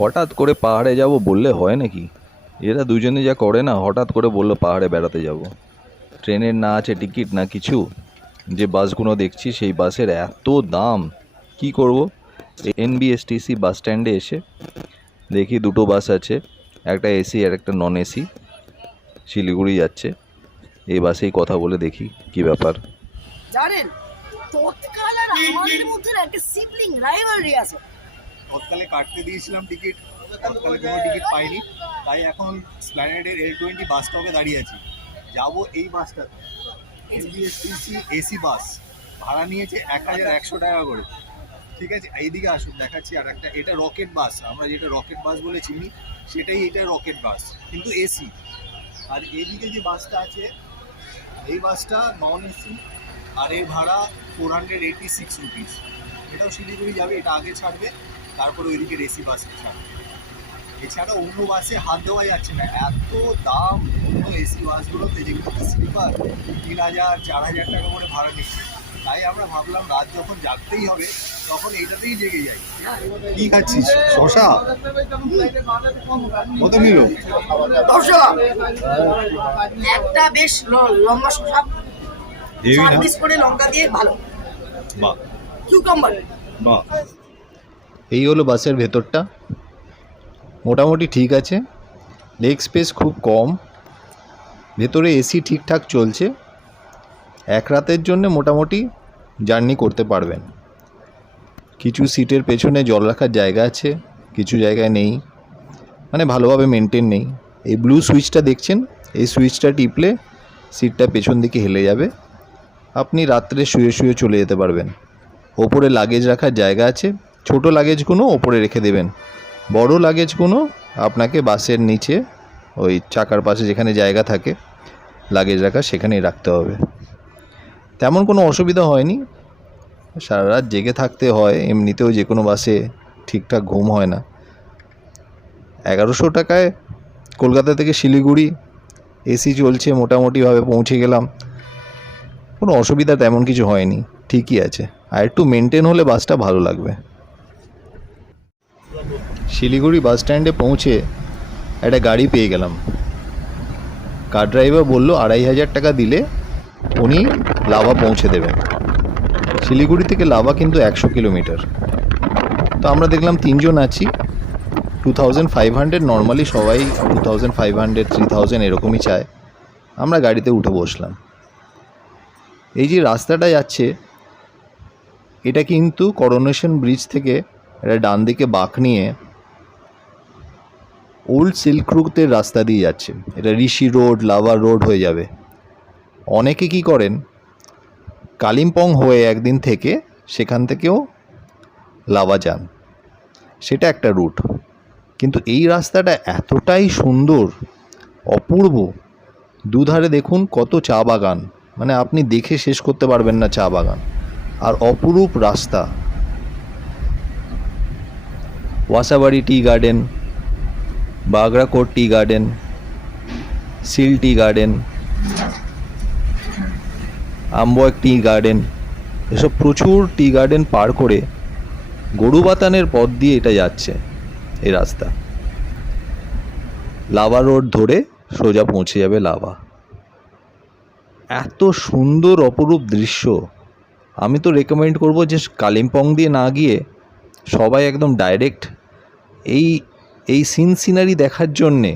হঠাৎ করে পাহাড়ে যাব বললে হয় নাকি? এরা দুজনে যা করে না, হঠাৎ করে বললো পাহাড়ে বেড়াতে যাব। ট্রেনের না আছে টিকিট না কিছু। যে বাসগুলো দেখছি সেই বাসের এত দাম, কি করব? এনবিএসটিসি বাস স্ট্যান্ডে এসে দেখি দুটো বাস আছে, একটা এসি আর একটা নন এসি, শিলিগুড়ি যাচ্ছে। এই বাসেই কথা বলে দেখি কি ব্যাপার। জানেন, তৎকাল আর আমাদের মধ্যে একটা সিবলিং রাইভালরি আছে। তৎকালে কাটতে দিয়েছিলাম টিকিট, তৎকালে কোনো টিকিট পাইনি, তাই এখন স্প্ল্যানেডের L20 বাস স্টপে দাঁড়িয়ে আছি। যাবো এই বাসটাতে, এনবিএসটিসি এসি বাস, ভাড়া নিয়েছে 1100 টাকা করে। ঠিক আছে, এইদিকে আসুন দেখাচ্ছি আর একটা। এটা রকেট বাস, আমরা যেটা রকেট বাস বলে চিনি সেটাই এটা রকেট বাস, কিন্তু এসি। আর এইদিকে যে বাসটা আছে এই বাসটা নন এসি, আর এর ভাড়া 486 রুপিস। এটাও শিলিগুড়ি যাবে, এটা আগে ছাড়বে, তারপরে ওইদিকে এসি বাসে ছাড়বে। এছাড়া অন্য বাসে হাত দেওয়া যাচ্ছে না, এত দাম অন্য এসি বাসগুলোতে, যেগুলোতে স্লিপার 3000 4000 টাকা করে ভাড়া নিচ্ছে। তাই আমরা ভাবলাম রাত যখন জাগতেই হবে তখন এইটাতেই জেগে যাই। কি খাচ্ছিস? শশা কত নিল? একটা বেশ লম্বা শসা, সার্ভিস করে লঙ্কা দিয়ে ভালো। বাহ কিউকাম্বার। বাহ। এই হলো বাসের ভেতরটা, মোটামুটি ঠিক আছে, লেগ স্পেস খুব কম, ভেতরে এসি ঠিকঠাক চলছে। এক রাতের জন্য মোটামুটি জার্নি করতে পারবেন। কিছু সিটের পেছনে জল রাখার জায়গা আছে, কিছু জায়গায় নেই, মানে ভালোভাবে মেনটেন নেই। এই ব্লু সুইচটা দেখছেন, এই সুইচটা টিপলে সিটটা পেছন দিকে হেলে যাবে, আপনি রাত্রে শুয়ে শুয়ে চলে যেতে পারবেন। ওপরে লাগেজ রাখার জায়গা আছে, ছোট লাগেজগুলো ওপরে রেখে দেবেন, বড় লাগেজগুলো আপনাকে বাসের নিচে ওই চাকার পাশে যেখানে জায়গা থাকে লাগেজ রাখা সেখানেই রাখতে হবে। তেমন কোনো অসুবিধা হয়নি। সারা রাত জেগে থাকতে হয়, এমনিতেও যে কোনো বাসে ঠিকঠাক ঘুম হয় না। 1100 টাকায় কলকাতা থেকে শিলিগুড়ি এসি চলছে, মোটামুটিভাবে পৌঁছে গেলাম, কোনো অসুবিধা তেমন কিছু হয়নি, ঠিকই আছে। আর একটু মেনটেন হলে বাসটা ভালো লাগবে। শিলিগুড়ি বাস স্ট্যান্ডে পৌঁছে একটা গাড়ি পেয়ে গেলাম। কার ড্রাইভার বলল 2500 টাকা দিলে উনি লাভা পৌঁছে দেবেন। শিলিগুড়ি থেকে লাভা কিন্তু 100 কিলোমিটার। তো আমরা দেখলাম 3 জন আছি, 2500, নর্মালি সবাই 2500 3000 এরকমই চায়। আমরা গাড়িতে উঠে বসলাম। এই যে রাস্তাটা যাচ্ছে এটা কিন্তু করোনেশন ব্রিজ থেকে এটা ডান দিকে বাঁক নিয়ে ওল্ড সিল্ক রুটের রাস্তা দিয়ে যাচ্ছে। এটা ঋষি রোড, লাভা রোড হয়ে যাবে। অনেকে কি করেন, কালিম্পং হয়ে একদিন থেকে সেখান থেকেও লাভা যান, সেটা একটা রুট। কিন্তু এই রাস্তাটা এতটাই সুন্দর, অপূর্ব। দুধারে দেখুন কত চা বাগান, মানে আপনি দেখে শেষ করতে পারবেন না চা বাগান, আর অপরূপ রাস্তা। Wasabari tea garden, Bagrakote tea garden, Sil tea garden, Ambok tea garden, এসব প্রচুর টি গার্ডেন পার করে গরুবাতানের পথ দিয়ে এটা যাচ্ছে এই রাস্তা। লাভা রোড ধরে সোজা পৌঁছে যাবে লাভা। এত সুন্দর অপরূপ দৃশ্য, আমি তো রেকমেন্ড করব যে কালিম্পং দিয়ে না গিয়ে সবাই একদম ডাইরেক্ট এই সিনারি দেখার জন্যে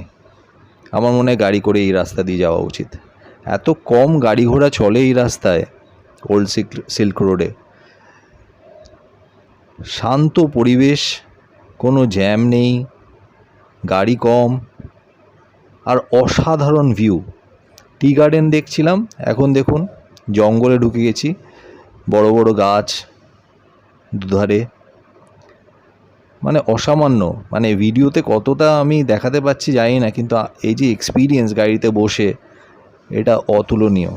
আমার মনে হয় গাড়ি করে এই রাস্তা দিয়ে যাওয়া উচিত। এত কম গাড়ি ঘোড়া চলে এই রাস্তায়, ওল্ড সিল্ক রোডে। শান্ত পরিবেশ, কোনো জ্যাম নেই, গাড়ি কম, আর অসাধারণ ভিউ। টি গার্ডেন দেখছিলাম, এখন দেখুন জঙ্গলে ঢুকে গেছি, বড় বড় গাছ দুধারে, মানে অসামান্য। মানে ভিডিওতে কতটা আমি দেখাতে পাচ্ছি জানি না, কিন্তু এই যে এক্সপিরিয়েন্স গাড়িতে বসে, এটা অতুলনীয়।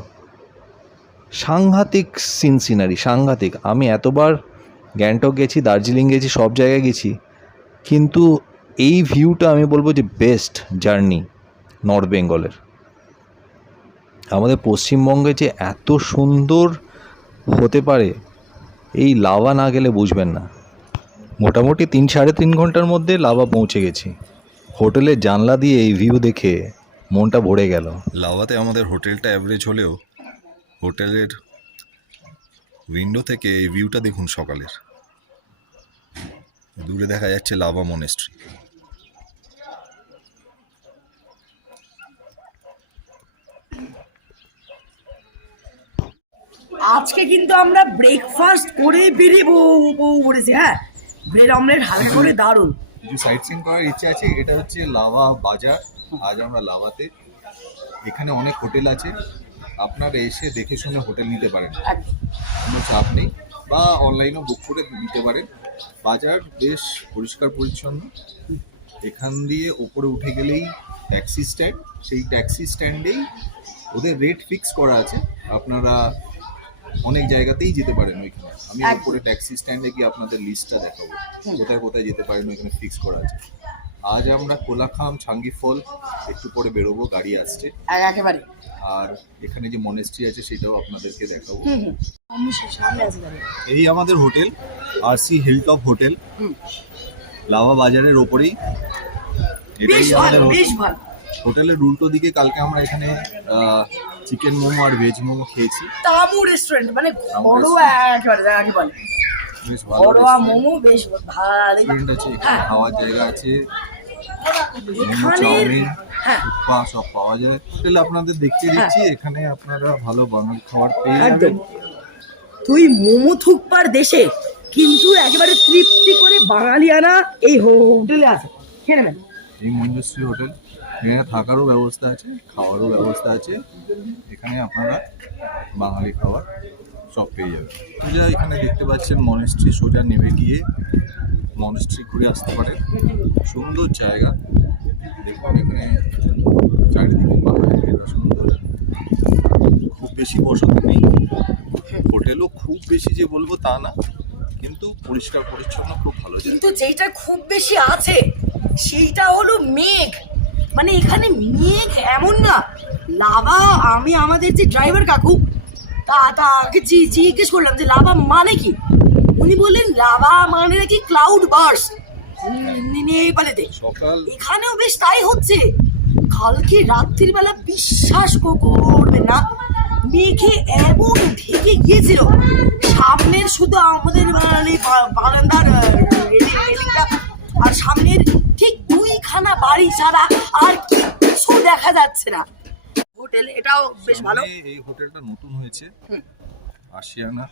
সাংঘাতিক সিনারি, সাংঘাতিক। আমি এতবার গ্যাংটক গেছি, দার্জিলিং গেছি, সব জায়গায় গেছি, কিন্তু এই ভিউটা আমি বলবো যে বেস্ট জার্নি নর্থ বেঙ্গলের। আমাদের পশ্চিমবঙ্গে যে এত সুন্দর হতে পারে, এই লাভা না গেলে বুঝবেন না। মোটামুটি 3-3.5 ঘন্টার মধ্যে লাভা পৌঁছে গেছি। হোটেলের জানলা দিয়ে এই ভিউ দেখে মনটা ভরে গেল। লাভাতে আমাদের হোটেলটা অ্যাভারেজ হলেও হোটেলের উইন্ডো থেকে এই ভিউটা দেখুন সকালের। দূরে দেখা যাচ্ছে লাভা মনেস্ট্রি। আজকে কিন্তু আমরা ব্রেকফাস্ট করে বেরিয়ে পড়েছি। হ্যাঁ, ব্রেড অমলেট হালকা করে দারুণ। কিছু সাইট সিন করার ইচ্ছা আছে। এটা হচ্ছে লাভা বাজার। আজ আমরা লাভাতে। এখানে অনেক হোটেল আছে, আপনারা এসে দেখে শুনে হোটেল নিতে পারেন, কোনো চাপ নেই, বা অনলাইনেও বুক করে নিতে পারেন। বাজার বেশ পরিষ্কার পরিচ্ছন্ন। এখান দিয়ে ওপরে উঠে গেলেই ট্যাক্সি স্ট্যান্ড, সেই ট্যাক্সি স্ট্যান্ডেই ওদের রেট ফিক্স করা আছে। আপনারা অনেক জায়গাতেই যেতে পারেন ওইখানে। আমি ওপরে ট্যাক্সি স্ট্যান্ডে গিয়ে আপনাদের লিস্টটা দেখাবো কোথায় কোথায় যেতে পারেন, ওইখানে ফিক্স করা আছে। আজ আমরা কোলাখাম, ছাঙ্গি ফল একটু পরে বেরোবো, গাড়ি আসছে। একেবারে। আর এখানে যে মনেস্ট্রি আছে সেটাও আপনাদেরকে দেখাবো। সামনে আছে দাঁড়িয়ে। এই আমাদের hotel RC hilltop hotel, lava বাজারের ওপরেই। এটাই বেশ আমাদের ভালো, বেশ ভালো। হোটেলের উল্টো দিকে কালকে আমরা এখানে চিকেন মোমো আর ভেজ মোমো খেয়েছি। তামু রেস্টুরেন্ট, মানে ঘরোয়া একেবারে যাকে বলে। বেশ ভালো ঘরোয়া মোমো, বেশ ভালো। রেস্টুরেন্ট আছে, এখানে খাওয়ার জায়গা আছে, মোমো, এখানে চাউমিন, হ্যাঁ থুপ্পা সব পাওয়া যায়। হোটেল আপনাদের দেখিয়ে দিচ্ছি, এখানে আপনারা ভালো বাঙালি খাবার পেয়ে একদম। যাবেন। তুই মোমো থুকপার দেশে কিন্তু একেবারে তৃপ্তি করে বাঙালিয়ানা এই হোটেলে আছে। খেয়ে নেবেন। এই মঞ্জুশ্রী হোটেল, এখানে থাকারও ব্যবস্থা আছে, খাওয়ারও ব্যবস্থা আছে। এখানে আপনারা বাঙালি খাবার সব পেয়ে যাবেন। যা এখানে দেখতে পাচ্ছেন মনেস্ট্রি, সোজা নেমে গিয়ে মনেস্ট্রি ঘুরে আসতে পারেন। সুন্দর জায়গা, দেখুন এখানে চারিদিকে পাহাড়ের ঘেরা সুন্দর। খুব বেশি বসতি নেই, হোটেলও খুব বেশি যে বলবো তা না, কিন্তু পরিষ্কার পরিচ্ছন্ন, খুব ভালো জায়গা। কিন্তু যেটা খুব বেশি আছে সেইটা হলো মেঘ। মানে এখানে মেঘ এমন না লাভা। আমি আমাদের যে ড্রাইভার কাকু তাকে জিজ্ঞেস করলাম যে লাভা মানে কি। উনি বললেন লাভা মানে নাকি ক্লাউড বার্স্ট নেপালেতে। সকাল এখানেও বেশ তাই হচ্ছে। কালকে রাত্রির বেলা বিশ্বাস করবে না, মেঘে এমন ঢেকে গিয়েছিল, সামনের শুধু আমাদের মানে বারান্দার রেলিংটা আর সামনের ঠিক 2খানা বাড়ি ছাড়া আর কিছু দেখা যাচ্ছে না। হোটেল এটাও বেশ ভালো। সামনে এই হোটেলটা নতুন হয়েছে, আশিয়ানা,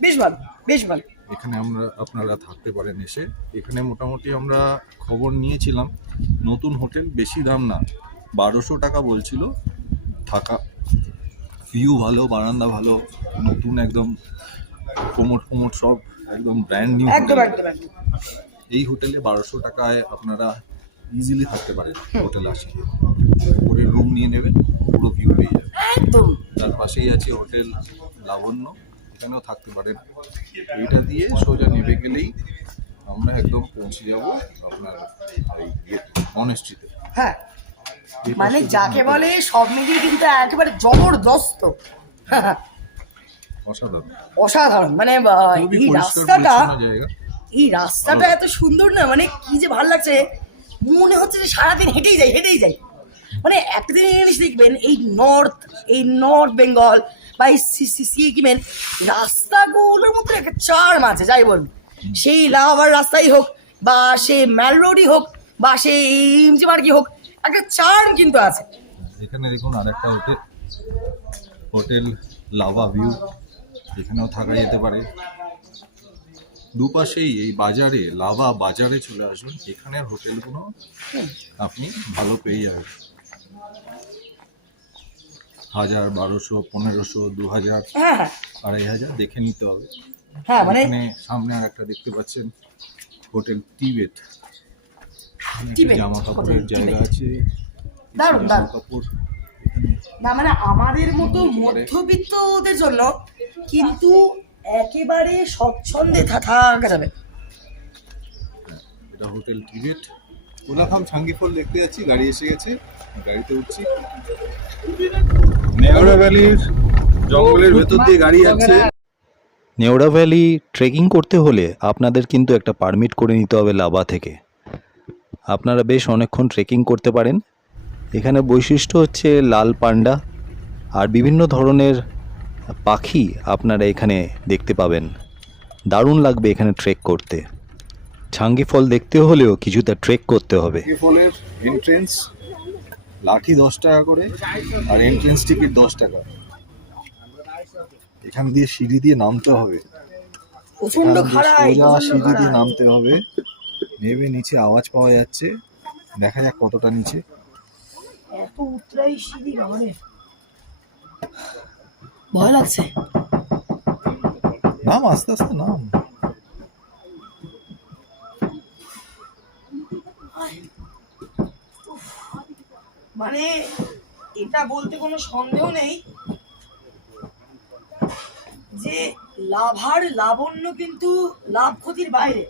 বেশ ভালো, বেশ ভালো। এখানে আপনারা থাকতে পারেন এসে। এখানে মোটামুটি আমরা খবর নিয়েছিলাম, নতুন হোটেল, বেশি দাম না, 1200 টাকা বলছিল থাকা। ভিউ ভালো, বারান্দা ভালো, নতুন একদম, কোমোট সব একদম ব্র্যান্ড নিউ। একদম একদম একদম। এই হোটেলে 1200 টাকায় আপনারা ইজিলি থাকতে পারেন। হোটেল আসে, উপরে রুম নিয়ে নেবেন, পুরো ভিউ পেয়ে যাবেন। একদম তার পাশেই আছে হোটেল লাবণ্য, এখানেও থাকতে পারেন। এইটা দিয়ে সোজা নেমে গেলেই আমরা একদম পৌঁছে যাব আপনার এই মনেস্ট্রিতে। হ্যাঁ, মানে যাকে বলে সব মিলিয়ে কিন্তু একেবারে জবরদস্ত। অসাধারণ, অসাধারণ। মানে খুবই এই পরিষ্কার রাস্তাটা, পরিচ্ছন্ন জায়গা। এই রাস্তাটা এত সুন্দর না, মানে কি যে ভালো লাগছে, মনে হচ্ছে যে সারাদিন হেঁটেই যাই। মানে একটা জিনিস দেখবেন, এই নর্থ বেঙ্গল বা এই সিকিমের রাস্তাগুলোর মধ্যে একটা চার্ম আছে, যাই বলুন। সেই লাভার রাস্তাই হোক বা সে ম্যাল রোডই হোক বা সেই ইমজিমার্গি হোক, একটা চার্ম কিন্তু আছে। এখানে দেখুন আরেকটা হোটেল লাভা ভিউ, এখানেও থাকা যেতে পারে। দুপাশেই এই বাজারে, লাভা বাজারে চলে আসুন, এখানের হোটেলগুলো আপনি ভালো পেয়ে যাবেন। 1000, 1200, 1500, 2000, হ্যাঁ 2500 দেখে নিতে হবে। হ্যাঁ, মানে এখানে সামনে আর একটা দেখতে পাচ্ছেন হোটেল টিবেট, জামা কাপড়ের জায়গা আছে, দারুণ জামা কাপড় এখানে। না মানে আমাদের মতো মধ্যবিত্তদের জন্য কিন্তু একেবারে স্বচ্ছন্দে থাকা যাবে। এটা হোটেল টিবেট। কোলাখাম ছাঙ্গি ফল দেখতে যাচ্ছি, গাড়ি এসে গেছে, গাড়িতে উঠছি। নেওড়া ভ্যালির জঙ্গলের ভেতর দিয়ে গাড়ি যাচ্ছে। নেওড়া ভ্যালি ট্রেকিং করতে হলে আপনাদের কিন্তু একটা পারমিট করে নিতে হবে লাভা থেকে। আপনারা বেশ অনেকক্ষণ ট্রেকিং করতে পারেন। এখানে বৈশিষ্ট্য হচ্ছে লাল পান্ডা আর বিভিন্ন ধরনের পাখি আপনারা এখানে দেখতে পাবেন। দারুণ লাগবে এখানে ট্রেক করতে। ছাঙ্গি ফল দেখতে হলেও কিছুটা ট্রেক করতে হবে। ফলের এন্ট্রেন্স লাঠি 10 টাকা করে আর এন্ট্রেন্স টিকিট 10 টাকা। এখান দিয়ে সিঁড়ি দিয়ে নামতে হবে, প্রচন্ড খাড়াই, সোজা প্রচন্ড সিঁড়ি দিয়ে খাড়াই। নামতে হবে। নেমে নিচে আওয়াজ পাওয়া যাচ্ছে, দেখা যাক কতটা নিচে। এত উতরাই সিঁড়ি আমাদের ভয় লাগছে। নাম আস্তে আস্তে নাম। মানে এটা বলতে কোনো সন্দেহ নেই যে লাভার লাবণ্য কিন্তু লাভ ক্ষতির বাইরে।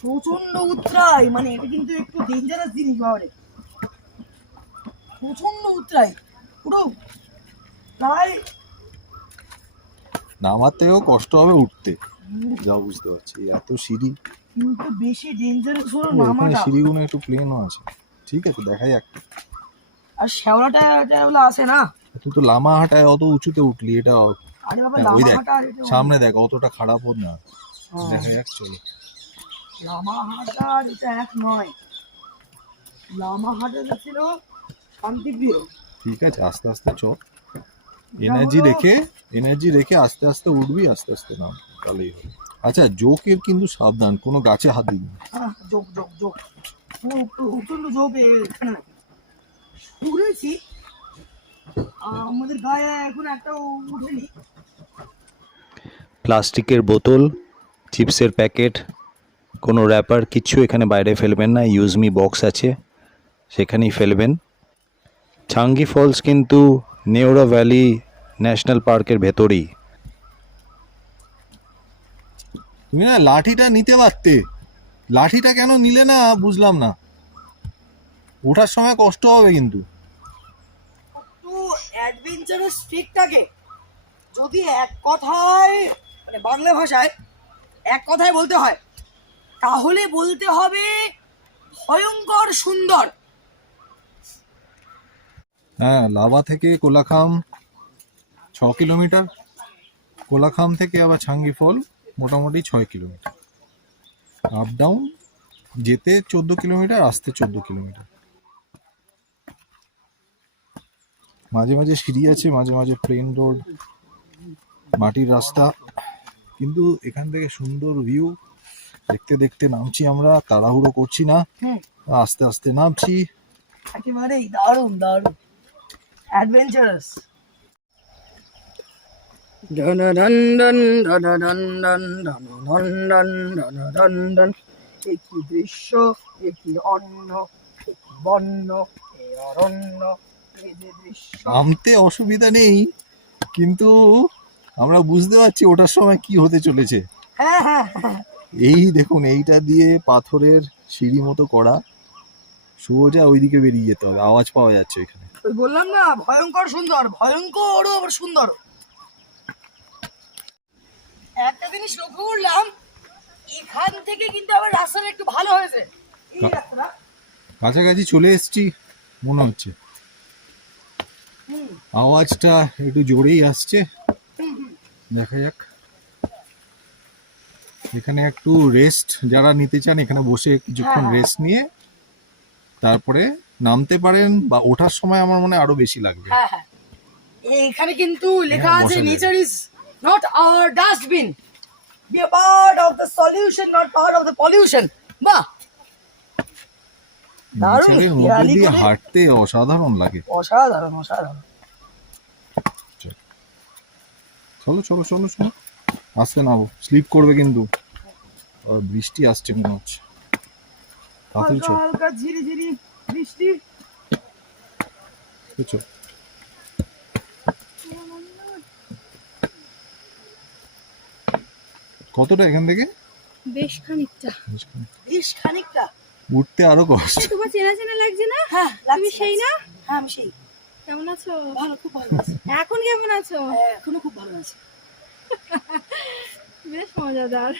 প্রচন্ড উতরাই, মানে এটা কিন্তু একটু ডেঞ্জারাস জিনিস বাবারে। প্রচন্ড উতরাই, পুরো প্রায় নামাতেও কষ্ট হবে, উঠতে যা বুঝতে পারছি। এত সিঁড়ি, কিন্তু বেশি ডেঞ্জারাস হলো ও, এখানে নামাটা। সিঁড়িগুলো একটু প্লেনও আছে। ঠিক আছে, দেখা যাক। আর শ্যাওলাটা ওগুলো আসে না। তুই তো লামা হাঁটায় অত উঁচুতে উঠলি, এটা আরে বাবা ওই দেখ লামাহাটা, আর এটা সামনে দেখ, অতটা খারাপও না। হ্যাঁ। দেখা যাক, চলো। লামাহাটা আর এটা এক নয়। লামাহাটা ছিল শান্তিপ্রিয়। ঠিক আছে, আস্তে আস্তে চ। এনার্জি রেখে আস্তে আস্তে উঠবি, আস্তে আস্তে নাম, তাহলেই হবে। আচ্ছা, জোকের কিন্তু সাবধান, কোনো গাছে হাত দিবি না। হ্যাঁ, যোগ যোগ যোগ, প্রচন্ড যোগ এখানে নাকি শুনেছি। আমাদের গায়ে এখন একটা উঠেনি। প্লাস্টিকের বোতল, চিপসের প্যাকেট, কোনো র্যাপার কিচ্ছু এখানে বাইরে ফেলবেন না। ইউজমি বক্স আছে, সেখানেই ফেলবেন। ছাঙ্গি ফলস কিন্তু নেওড়া ভ্যালি ন্যাশনাল পার্কের ভেতরেই। তুমি না লাঠিটা নিতে পারতে, লাঠিটা কেন নিলে না বুঝলাম না। ওঠার সময় কষ্ট হবে কিন্তু। তো অ্যাডভেঞ্চারাস ট্রিকটাকে যদি এক কথায়, মানে বাংলা ভাষায় এক কথায় বলতে হয়, তাহলে বলতে হবে ভয়ঙ্কর সুন্দর। হ্যাঁ, লাভা থেকে কোলাখাম 6 কিলোমিটার, কোলাখাম থেকে আবার ছাঙ্গি ফল মোটামুটি 6 কিলোমিটার। আপ ডাউন, যেতে 14 কিলোমিটার, আসতে 14 কিলোমিটার। মাঝে মাঝে সিঁড়ি আছে, মাঝে মাঝে প্লেন রোড, মাটির রাস্তা। কিন্তু এখান থেকে সুন্দর ভিউ দেখতে দেখতে নামছি আমরা, তাড়াহুড়ো করছি না, আস্তে আস্তে নামছি। একেবারেই দারুণ দারুণ অ্যাডভেঞ্চারাস। একই দৃশ্য, একই অন্ন, একই বন্য, এই অরণ্য, এই যে দৃশ্য। নামতে অসুবিধা নেই, কিন্তু আমরা বুঝতে পারছি ওটার সময় কি হতে চলেছে। হ্যাঁ হ্যাঁ হ্যাঁ, এই দেখুন, এইটা দিয়ে পাথরের সিঁড়ি মতো করা, সোজা ওইদিকে বেরিয়ে যেতে হবে। আওয়াজ পাওয়া যাচ্ছে এখানে। ওই বললাম না, ভয়ঙ্কর সুন্দর, ভয়ঙ্করও আবার সুন্দর। একটা জিনিস লক্ষ্য করলাম, এখান থেকে কিন্তু আবার রাস্তাটা একটু ভালো হয়েছে। এই রাস্তাটা কাছাকাছি চলে এসেছি মনে হচ্ছে। আওয়াজটা একটু জোরেই আসছে, দেখা যাক। এখানে একটু রেস্ট যারা নিতে চান, এখানে বসে কিছুক্ষণ হ্যাঁ। রেস্ট নিয়ে তারপরে নামতে পারেন, বা ওঠার সময় আমার মনে হয় আরো বেশি লাগবে। হ্যাঁ হ্যাঁ, এখানে কিন্তু লেখা হ্যাঁ, আছে বসালে। Nature is not our dustbin, be a part of the solution, not part of the pollution. বাহ, দারুণ নেচারের মধ্যে খেয়ালি দিয়ে করে। হাঁটতে অসাধারণ লাগে। অসাধারণ অসাধারণ। চলো চলো চলো চলো, আস্তে নামো, স্লিপ করবে কিন্তু। আর বৃষ্টি আসছে মনে হচ্ছে, তাড়াতাড়ি হালকা চল। হালকা ঝিরি ঝিরি বৃষ্টি। চল। কতটা এখান থেকে? বেশ খানিকটা। বেশ খানিকটা। উঠতে আরো কষ্ট। তোমার চেনা চেনা লাগছে না? হ্যাঁ তুমি লাগছে, সেই না? হ্যাঁ আমি সেই। কেমন আছো? ভালো, খুব ভালো আছি। এখন কেমন আছো? এখনো খুব ভালো আছি। বেশ মজাদার।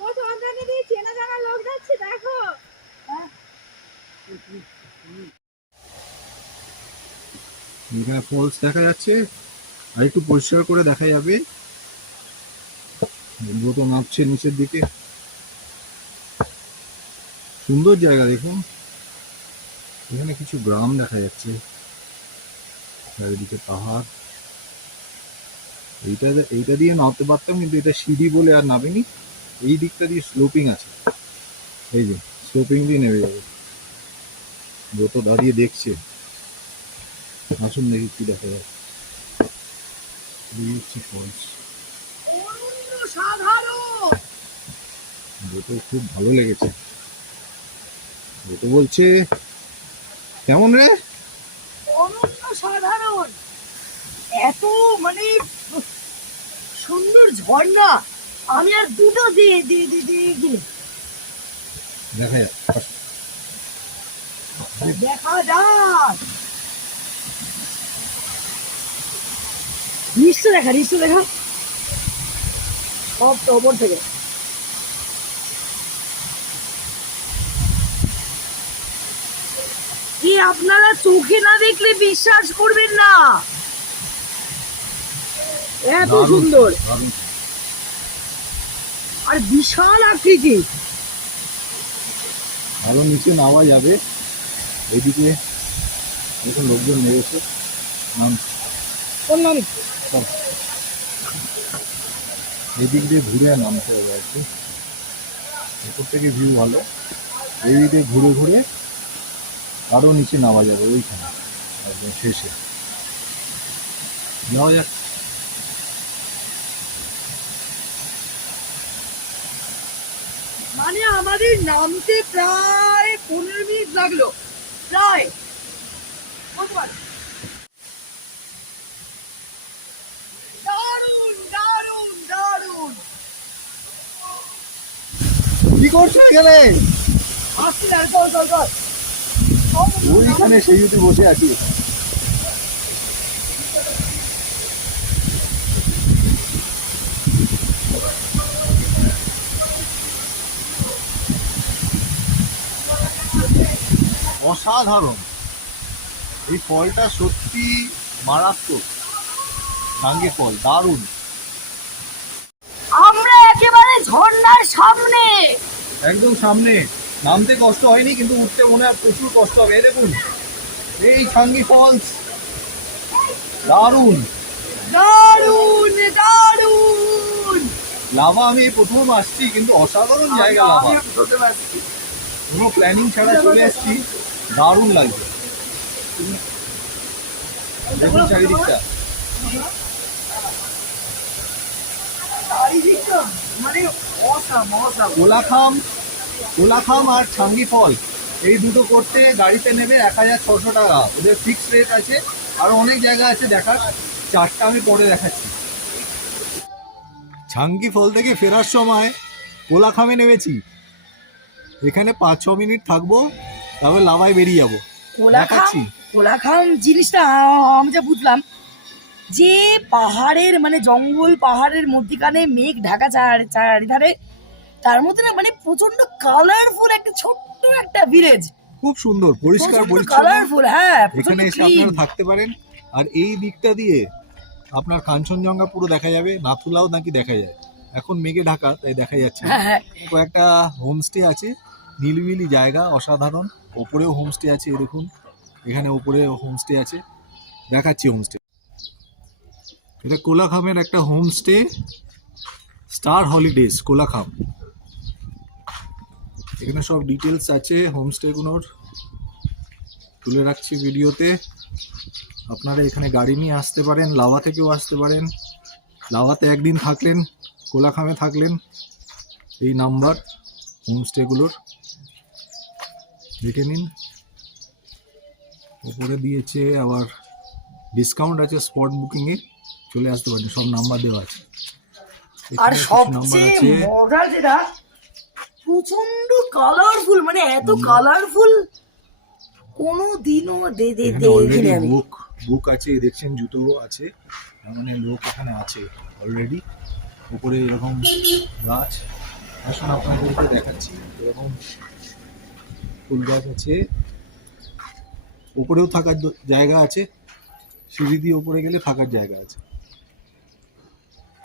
ও তোমাদের দিয়ে চেনা জানা লোক যাচ্ছে, দেখো। এখানে ফলস দেখা যাচ্ছে, আর একটু পরিষ্কার করে দেখা যাবে। দ্রুত নামছে নিচের দিকে, সুন্দর জায়গা দেখুন। এখানে কিছু গ্রাম দেখা যাচ্ছে, চারিদিকে পাহাড়। এইটা দিয়ে নামতে পারতাম, কিন্তু এটা সিঁড়ি বলে আর নামিনি। এই দিকটা দিয়ে স্লোপিং আছে, এই যে স্লোপিং দিয়ে নেমে যাবে। যত দাঁড়িয়ে দেখছে, আসুন দেখি কি দেখা যায়। ফলস সাধারণ। যত খুব ভালো লেগেছে। যত বলছে কেমন রে? অনন্য সাধারণ, এত মানে সুন্দর ঝর্ণা আমি আর দুটো দিয়ে দেখা যাক, দেখা যাক। নিশ্চয় দেখা সব তো ওপর থেকে। কি আপনারা চোখে না দেখলে বিশ্বাস করবেন না, এত দারুণ, সুন্দর দারুণ। আর বিশাল আকৃতি। আরো নিচে নামা যাবে। এইদিকে দেখুন লোকজন নেমেছে, নাম কোন নাম? সব এদিক দিয়ে ঘুরে নামতে হবে আর কি। উপর থেকে ভিউ ভালো, এই দিক দিয়ে ঘুরে ঘুরে আরো নিচে নামা যাবে, ওইখানে একদম শেষে যাওয়া যাক। মানে আমাদের নামতে প্রায় 15 মিনিট লাগলো, প্রায়। বলতে পারো। দারুণ দারুণ দারুণ। কি করছো এখানে? আসছি না, চল। ওইখানে সেই যদি বসে আছি। অসাধারণ, এই ফলটা সত্যি মারাত্মক। সাঙ্গে ফল দারুণ। আমরা একেবারে ঝর্ণার সামনে। একদম সামনে, নামতে কষ্ট হয়নি, কিন্তু উঠতে মনে হয় প্রচুর কষ্ট হবে। এই দেখুন, এই সাঙ্গি ফলস, দারুণ দারুণ দারুণ। লাভা। আমি এই প্রথম আসছি, কিন্তু অসাধারণ জায়গা লাভা। কোনো প্ল্যানিং ছাড়া চলে এসেছি, দারুণ লাগছে। দেখুন চারিদিকটা, চারিদিকটা মানে অসাম। কোলাখাম আর ছাঙ্গি ফল, এই দুটো করতে গাড়িতে নেবে 1600 টাকা। ওদের ফিক্সড রেট আছে, আরো অনেক জায়গা আছে দেখার। চারটা আমি পরে দেখাচ্ছি। ছাঙ্গি ফল থেকে ফেরার সময় কোলাখামে নেমেছি। এখানে 5-6 মিনিট থাকবো, তারপর লাভায় বেরিয়ে যাবো। দেখাচ্ছি। কোলাখাম জিনিসটা আমি যা বুঝলাম, যে পাহাড়ের মানে জঙ্গল পাহাড়ের মধ্যিখানে মেঘ ঢাকা চারিধারে, তার মধ্যে না মানে প্রচন্ড কালারফুল একটা ছোট্ট একটা ভিলেজ, খুব সুন্দর, পরিষ্কার পরিচ্ছন্ন। কালারফুল। হ্যাঁ, এখানে এসে আপনারা থাকতে পারেন। আর এই দিকটা দিয়ে আপনার কাঞ্চনজঙ্ঘা পুরো দেখা যাবে, নাথুলাও নাকি দেখা যায়। এখন মেঘে ঢাকা, তাই দেখা যাচ্ছে না। হ্যাঁ। কয়েকটা হোমস্টে আছে, নিলিবিলি জায়গা, অসাধারণ। ওপরেও হোমস্টে আছে, এই দেখুন এখানে ওপরে হোমস্টে আছে, দেখাচ্ছি হোমস্টে। এটা কোলাখামের একটা হোমস্টে, স্টার হলিডেজ কোলাখাম। এখানে সব ডিটেলস আছে হোমস্টেগুলোর, তুলে রাখছি ভিডিওতে। আপনারা এখানে গাড়ি নিয়ে আসতে পারেন, লাভা থেকেও আসতে পারেন। লাভাতে একদিন থাকলেন, কোলাখামে থাকলেন। এই নাম্বার হোমস্টেগুলোর দেখে নিন। ওপরে দিয়েছে আবার ডিসকাউন্ট আছে, স্পট বুকিংয়ে চলে আসতে পারেন, সব নাম্বার দেওয়া আছে। আর এখানে কিছু নাম্বার সবচেয়ে আছে। মজার যেটা, প্রচন্ড কালারফুল, মানে এত কালারফুল কোনো দিনও এখানে দেখিনি অলরেডি আমি। বুক আছে, দেখছেন জুতো আছে, তার মানে লোক এখানে আছে অলরেডি। উপরে এরকম গাছ, আসুন আপনাদেরকে দেখাচ্ছি। এরকম ফুল গাছ আছে, উপরেও থাকার জায়গা আছে, সিঁড়ি দিয়ে উপরে গেলে থাকার জায়গা আছে।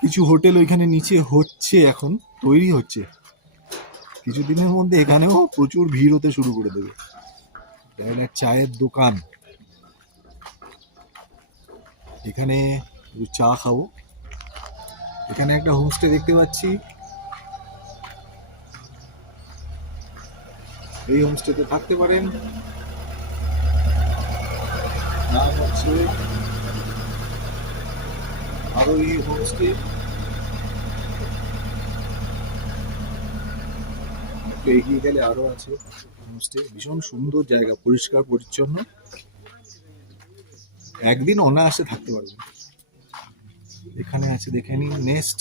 কিছু হোটেল ওইখানে নিচে হচ্ছে, এখন তৈরি হচ্ছে। কিছুদিনের মধ্যে এখানেও প্রচুর ভিড় হতে শুরু করে দেবে। এটা চায়ের দোকান, এখানে একটু চা খাবো। এখানে একটা হোমস্টে দেখতে পাচ্ছি, এই হোমস্টেতে থাকতে পারেন। নাম হচ্ছে আরোহী হোমস্টে। একটু এগিয়ে গেলে আরো আছে হোমস্টে, ভীষণ সুন্দর জায়গা, পরিষ্কার পরিচ্ছন্ন, একদিন অনায়াসে থাকতে পারবেন। এখানে আছে, দেখে নিন নেস্ট,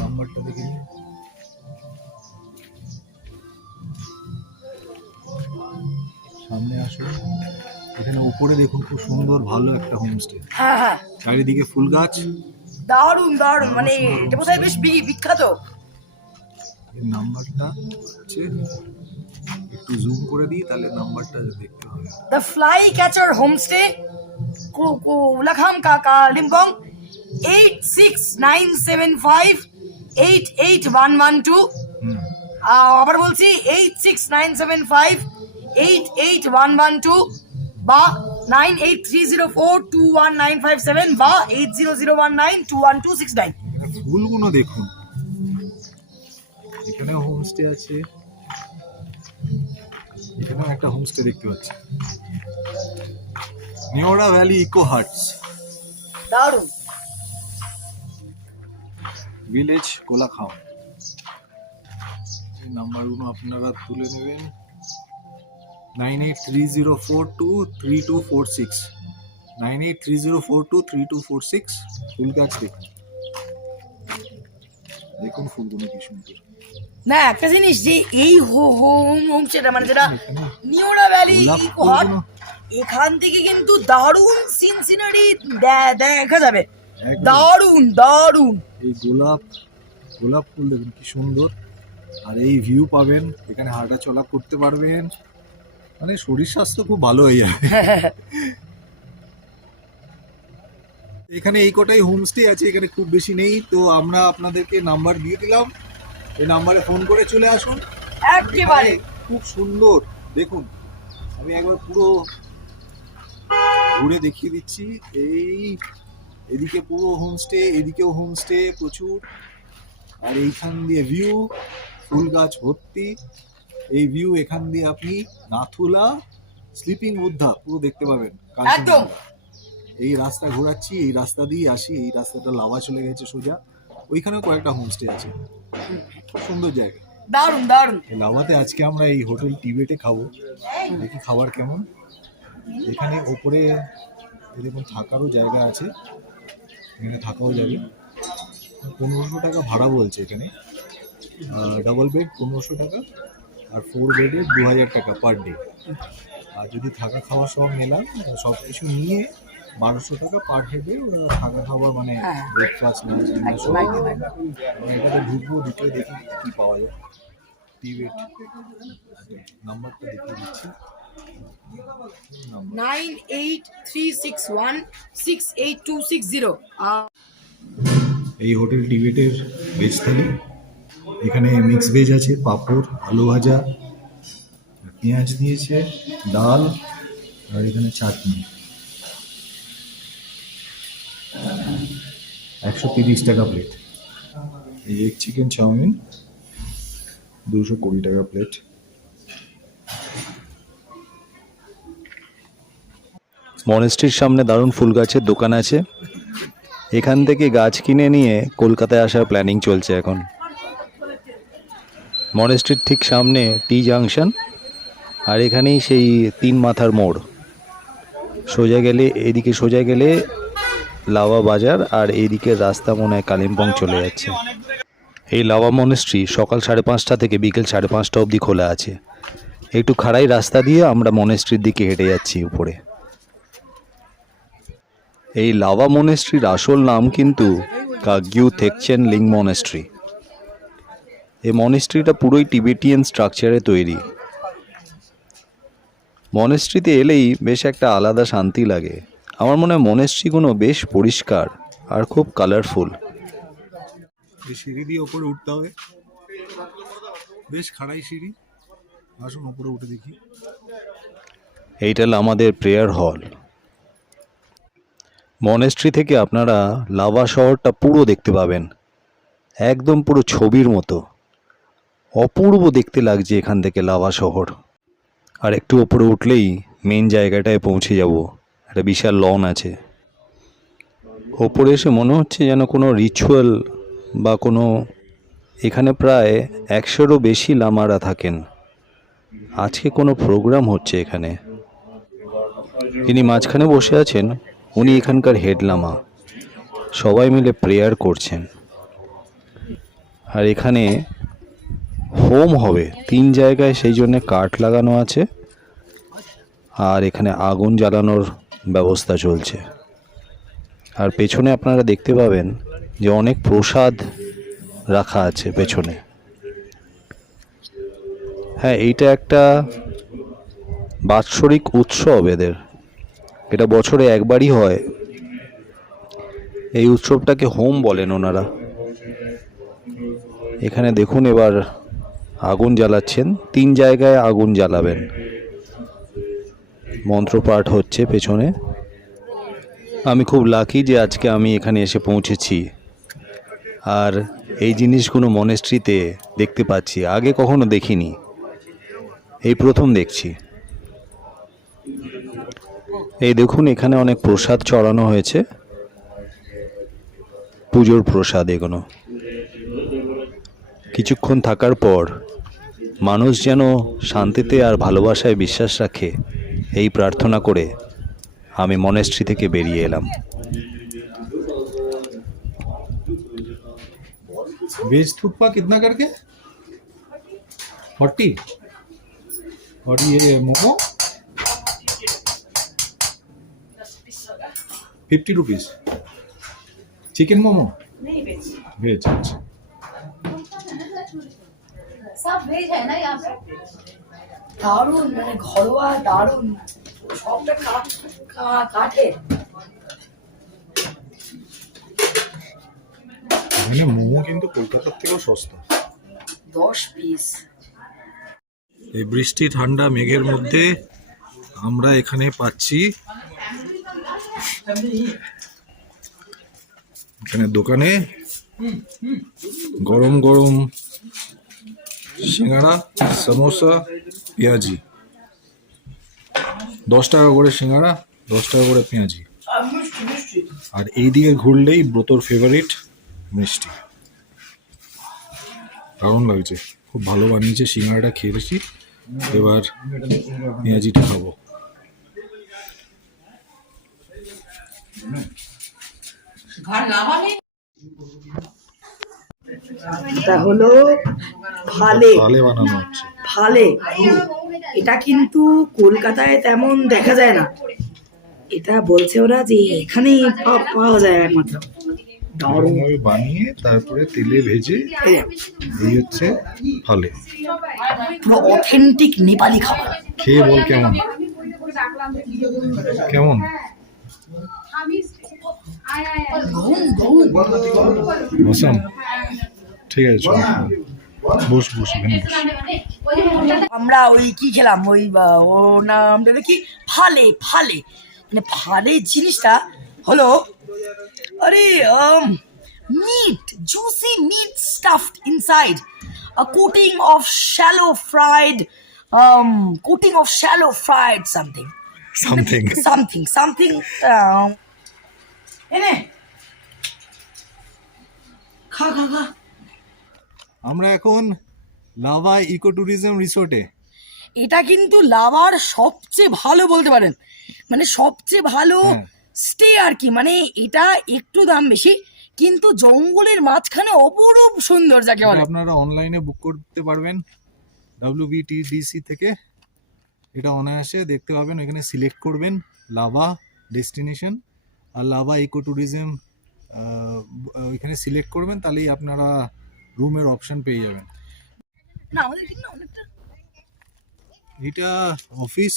নাম্বারটা দেখে নিন। সামনে আসুন, এখানে উপরে দেখুন খুব সুন্দর ভালো একটা হোমস্টে, হ্যাঁ হ্যাঁ, চারিদিকে ফুল গাছ। দারুণ দারুণ, মানে এটা বোধহয় বেশ বিখ্যাত। এর নাম্বারটা হচ্ছে, একটু জুম করে দিই তাহলে নাম্বারটা দেখতে হবে। The fly catcher homestay, Kolakham Kalimpong, 8697588112। হুম, আবার বলছি 8697588112 বা 9830421957 বা 8001921269। এখানে ফুলগুলো দেখুন, এখানে হোমস্টে আছে, এখানেও একটা হোমস্টে দেখতে পাচ্ছি, নিওড়া ভ্যালি ইকো হাটস, দারুণ। ভিলেজ কোলাখাম। এই নাম্বারগুলো আপনারা তুলে নেবেন, 9830423246, 9830423246। ফুল গাছ দেখুন, দেখুন ফুলগুলো কি সুন্দর। না, একটা জিনিস যে এই হোমস্টেটা মানে যেটা এখানে নিওড়া ভ্যালি গোলাপ ইকো হাট, ফুলগুলো এখান থেকে কিন্তু দারুণ সিনারি দেখা যাবে, একদম। দারুণ দারুণ। এই গোলাপ ফুল দেখুন কি সুন্দর, আর এই ভিউ পাবেন, এখানে হাঁটা চলা করতে পারবেন, মানে শরীর স্বাস্থ্য খুব ভালো হয়ে যাবে। এখানে এই কটাই হোমস্টে আছে, এখানে খুব বেশি নেই, তো আমরা আপনাদেরকে নাম্বার দিয়ে দিলাম, এই নাম্বারে ফোন করে চলে আসুন। একেবারে এখানে খুব সুন্দর, দেখুন আমি একবার পুরো ঘুরে দেখিয়ে দিচ্ছি। এদিকে পুরো হোমস্টে, এদিকেও হোমস্টে প্রচুর, আর এইখান দিয়ে ভিউ, ফুল গাছ ভর্তি, এই ভিউ এখান দিয়ে আপনি নাথুলা, স্লিপিং বুদ্ধা পুরো দেখতে পাবেন। একদম। এই রাস্তা ঘোরাচ্ছি, এই রাস্তা দিয়ে আসি, এই রাস্তাটা লাভা চলে গেছে সোজা, ওইখানেও কয়েকটা হোমস্টে আছে, খুব সুন্দর জায়গা। দারুণ দারুণ। এই লাভাতে আজকে আমরা এই হোটেল টিবেটে খাবো, দেখি খাবার কেমন। এখানে ওপরে এরকম থাকারও জায়গা আছে, এখানে থাকাও যাবে। 1500 টাকা ভাড়া বলছে এখানে, ডাবল বেড 1500 টাকা, আর 4 বেডে 2000 টাকা পার ডে। আর যদি থাকা খাওয়া সব মেলান, সব কিছু নিয়ে 1200 টাকা পার হেডে ওরা থাকা খাওয়া, মানে হ্যাঁ। ব্রেকফাস্ট, লাঞ্চ, ডিনার সব। মানে এটাতে ঢুকবো, ঢুকে দেখি কি পাওয়া যায়। টিবেট নাম্বারটা দেখিয়ে দিচ্ছি, নাম্বার 9836168260। এই হোটেল টিবেটের ভেজ থালি, এখানে মিক্স ভেজ আছে, পাঁপড়, আলু ভাজা, পেঁয়াজ দিয়েছে, ডাল, আর এখানে চাটনি। 130 টাকা প্লেট। এই এগ চিকেন চাউমিন 220 টাকা প্লেট। মনেস্ট্রির সামনে দারুণ ফুল গাছের দোকান আছে, এখান থেকে গাছ কিনে নিয়ে কলকাতায় আসার প্ল্যানিং চলছে এখন। মনেস্ট্রির ঠিক সামনে টি জাংশন, আর এখানেই সেই 3 মাথার মোড়, সোজা গেলে এদিকে সোজা গেলে লাভা বাজার, আর এইদিকে রাস্তা মনে হয় কালিম্পং চলে যাচ্ছে। এই লাভা মনেস্ট্রি সকাল 5:30 থেকে বিকেল 5:30 অবধি খোলা আছে। একটু খাড়াই রাস্তা দিয়ে আমরা মনেস্ট্রির দিকে হেঁটে যাচ্ছি উপরে। এই লাভা মনেস্ট্রির আসল নাম কিন্তু কাগিউ থেকচেন লিং মনেস্ট্রি। এই মনেস্ট্রিটা পুরোই টিবেটিয়ান স্ট্রাকচারে তৈরি। মনেস্ট্রিতে এলেই বেশ একটা আলাদা শান্তি লাগে। আমার মনে হয় মনেস্ট্রিগুলো বেশ পরিষ্কার আর খুব কালারফুল। এই সিঁড়ি দিয়ে ওপরে উঠতে হবে, বেশ খাড়াই সিঁড়ি। আসুন ওপরে উঠে দেখি। এইটা হলো আমাদের প্রেয়ার হল। মনেস্ট্রি থেকে আপনারা লাভা শহরটা পুরো দেখতে পাবেন, একদম পুরো ছবির মতো। অপূর্ব দেখতে লাগছে এখান থেকে লাভা শহর। আর একটু ওপরে উঠলেই মেন জায়গাটায় পৌঁছে যাব। একটা বিশাল লন আছে। ওপরে এসে মনে হচ্ছে যেন কোনো রিচুয়াল বা কোনো, এখানে প্রায় 100-এরও বেশি লামারা থাকেন। আজকে কোনো প্রোগ্রাম হচ্ছে এখানে। যিনি মাঝখানে বসে আছেন উনি এখানকার হেড লামা। সবাই মিলে প্রেয়ার করছেন। আর এখানে হোম হবে 3 জায়গায়, সেই জন্য কাঠ লাগানো আছে। আর এখানে আগুন জ্বালানোর ব্যবস্থা চলছে। আর পেছনে আপনারা দেখতে পাবেন যে অনেক প্রসাদ রাখা আছে পেছনে। হ্যাঁ, এইটা একটা বাৎসরিক উৎসব এদের। এটা বছরে একবারই হয়। এই উৎসবটাকে হোম বলেন ওনারা। এখানে দেখুন এবার আগুন জ্বালাচ্ছেন, 3 জায়গায় আগুন জ্বালাবেন। মন্ত্রপাঠ হচ্ছে পেছনে। আমি খুব লাকি যে আজকে আমি এখানে এসে পৌঁছেছি আর এই জিনিসগুলো মনেস্ট্রিতে দেখতে পাচ্ছি। আগে কখনো দেখিনি, এই প্রথম দেখছি। এই দেখুন এখানে অনেক প্রসাদ চড়ানো হয়েছে, পুজোর প্রসাদ এগুলো। কিছুক্ষণ থাকার পর মানুষ যেন শান্তিতে আর ভালোবাসায় বিশ্বাস রাখে, এই প্রার্থনা করে আমি মনেস্ট্রি থেকে বেরিয়ে এলাম। वेज थुक्पा कितना करके? 40। और ये मोमो 50 रुपीज। चिकन मोमो नहीं बेच, वेज। अच्छा, सब वेज है ना यहाँ पे? দারুণ, মানে ঘরোয়া, দারুণ। সবটা কাঠে। এখানে মোমো কিন্তু কলকাতার থেকেও সস্তা। 10 পিস। এই বৃষ্টি ঠান্ডা মেঘের মধ্যে আমরা এখানে পাচ্ছি, এখানে দোকানে গরম গরম সিঙ্গাড়া, সমোসা, পেঁয়াজি। 10 টাকা করে সিঙ্গাড়া, 10 টাকা করে পেঁয়াজি। আর এই দিকে ঘুরলেই ব্রতর ফেভারিট মিষ্টি। দারুণ লাগছে, খুব ভালো বানিয়েছে। সিঙ্গাড়াটা খেয়েছি, এবার পেঁয়াজিটা খাবো। এটা হলো ফালে। তালে বানানো হচ্ছে। ফালে, এটা কিন্তু কলকাতায় তেমন দেখা যায় না। এটা বলছে ওরা যে এখানেই পাওয়া যায় একমাত্র। দারুণ ভাবে বানিয়ে তারপরে তেলে ভেজে, এই হচ্ছে ফালে। পুরো অথেন্টিক নেপালি খাবার। খেয়ে বল কেমন কেমন? মৌসুম ঠিক আছে, চল বস বস এখানে বস। আমরা ওই কি খেলাম, ওই ও নামটা দেখি ফালে। ফালে মানে ফালে জিনিসটা হলো, আরে meat, juicy meat stuffed inside a coating of shallow fried something. এনে খা। আমরা এখন লাভা ইকো ট্যুরিজম রিসোর্টে। এটা কিন্তু লাভার সবচেয়ে ভালো বলতে পারেন, মানে সবচেয়ে ভালো স্টে আর কি। মানে এটা একটু দাম বেশি, কিন্তু জঙ্গলের মাঝখানে অপরূপ সুন্দর যাকে বলে। এটা আপনারা অনলাইনে বুক করতে পারবেন WBTDC থেকে। এটা অনায়াসে দেখতে পাবেন, এখানে সিলেক্ট করবেন লাভা ডেস্টিনেশন আর লাভা ইকো ট্যুরিজম, ওইখানে সিলেক্ট করবেন, তাহলেই আপনারা রুমের অপশন পেয়ে যাবেন। না আমাদের ঠিক না অনেকটা এটা office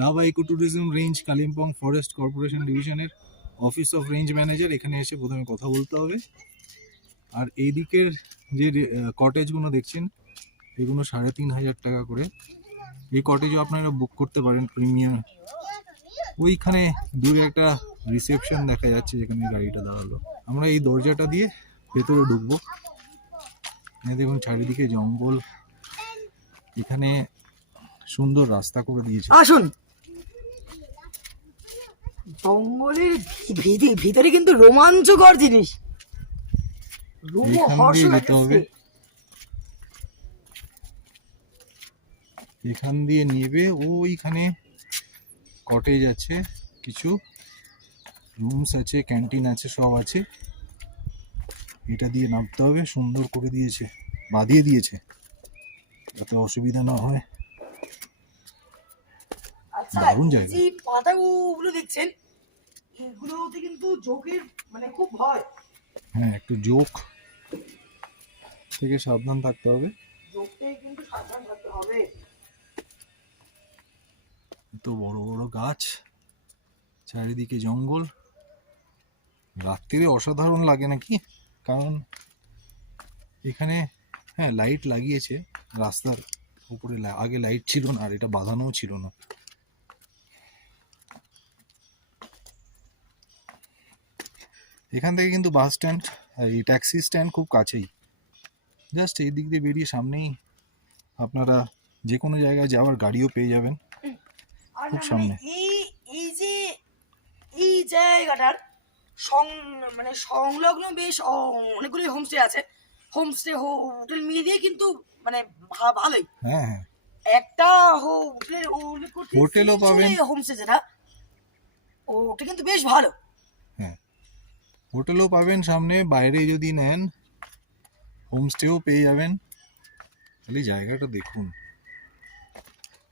Lava eco tourism range Kalimpong forest corporation ডিভিশনের অফিস অফ রেঞ্জ ম্যানেজার। এখানে এসে প্রথমে কথা বলতে হবে। আর এই দিকের যে কটেজগুলো দেখছেন এগুলো 3,500 টাকা করে। এই কটেজও আপনারা বুক করতে পারেন প্রিমিয়াম। ওইখানে দূরে একটা রিসেপশন দেখা যাচ্ছে যেখানে গাড়িটা দাঁড়ালো। আমরা এই দরজাটা দিয়ে ভেতরে ঢুকবো। এই দেখুন চারিদিকে জঙ্গল, এখানে সুন্দর রাস্তা করে দিয়েছে। আসুন। জঙ্গলের ভিতরে কিন্তু রোমাঞ্চকর জিনিস, এখান দিয়ে যেতে হবে, এখান দিয়ে নেবে ওইখানে কটেজ আছে, কিছু রুমস আছে, ক্যান্টিন আছে, সব আছে। এটা দিয়ে নামতে হবে, সুন্দর করে দিয়েছে, বাঁধিয়ে দিয়েছে যাতে অসুবিধা না হয়। আচ্ছা দারুণ জায়গা। এই পাতাগুলো দেখছেন এগুলোতে কিন্তু জোকের মানে খুব ভয়। হ্যাঁ, একটু জোক থেকে সাবধান থাকতে হবে। জোককে কিন্তু সাবধান থাকতে হবে। এত বড় বড় গাছ, চারিদিকে জঙ্গল, রাত্রিরে অসাধারণ লাগে নাকি? কারণ এখানে হ্যাঁ লাইট লাগিয়েছে রাস্তার উপরে, আগে লাইট ছিল না আর এটা বাঁধানোও ছিল না। এখান থেকে কিন্তু বাস স্ট্যান্ড আর এই ট্যাক্সি স্ট্যান্ড খুব কাছেই, জাস্ট এই দিক দিয়ে বেরিয়ে সামনেই আপনারা যে কোনো জায়গায় যাওয়ার গাড়িও পেয়ে যাবেন আর খুব না সামনে। এই যে এই জায়গাটার মানে সংলগ্ন বেশ অনেকগুলি হোমস্টে আছে। হোমস্টে হোটেল মিলিয়ে কিন্তু মানে ভালোই। হ্যাঁ হ্যাঁ, একটা হোটেলের উল্লেখ করতে হোটেলও পাবেন। হোমস্টে যেটা ওটা কিন্তু বেশ ভালো। হ্যাঁ, হোটেলও পাবেন সামনে, বাইরে যদি নেন হোমস্টেও পেয়ে যাবেন। খালি জায়গাটা দেখুন,